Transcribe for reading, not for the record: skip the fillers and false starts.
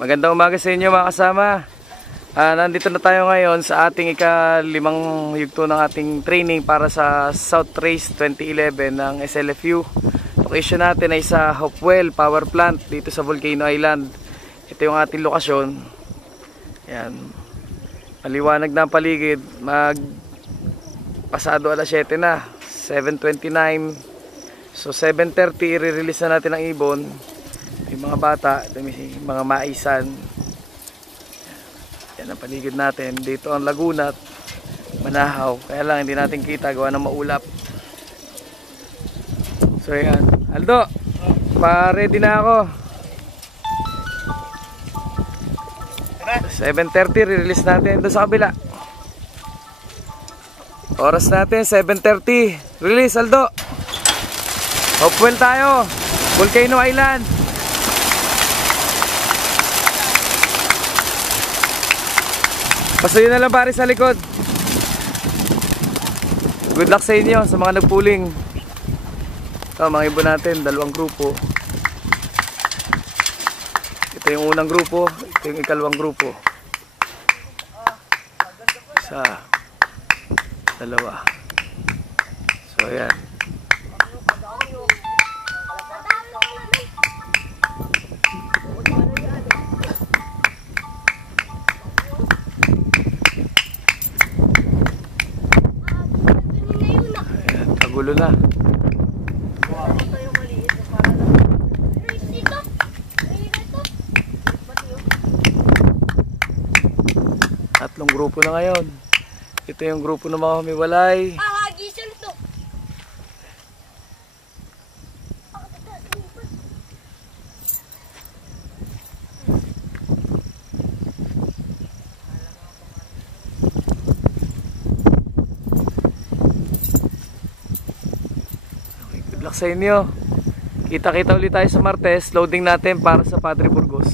Magandang umaga sa inyo mga kasama. Nandito na tayo ngayon sa ating ika-5 yugto ng ating training para sa South Race 2011 ng SLFU. Location natin ay sa Hopewell Power Plant dito sa Volcano Island. Ito yung ating lokasyon. Yan. Maliwanag na ang paligid. Pasado alas 7 na. 7:29. So 7:30 i-release na natin ang ibon. Yung mga bata, yung mga maisan. Yan ang paligid natin. Dito ang Laguna at Manahaw. Kaya lang hindi natin kita, gawa ng maulap. So yan. Aldo, pa-ready na ako. 7:30 re-release natin doon sa kabila. Oras natin 7:30. Release Aldo. Hopewell tayo. Volcano Island. Pasuyin na lang pare sa likod. Good luck sa inyo sa mga nagpuling. Ito mga ibon natin, 2 grupo. Ito yung unang grupo, ito yung ikalawang grupo. 1, 2. So ayan. Gulo na. Tatlong grupo na ngayon. Ito yung grupo ng mga humiwalay. Good luck sa inyo. Kita-kita ulit tayo sa Martes. Loading natin para sa Padre Burgos.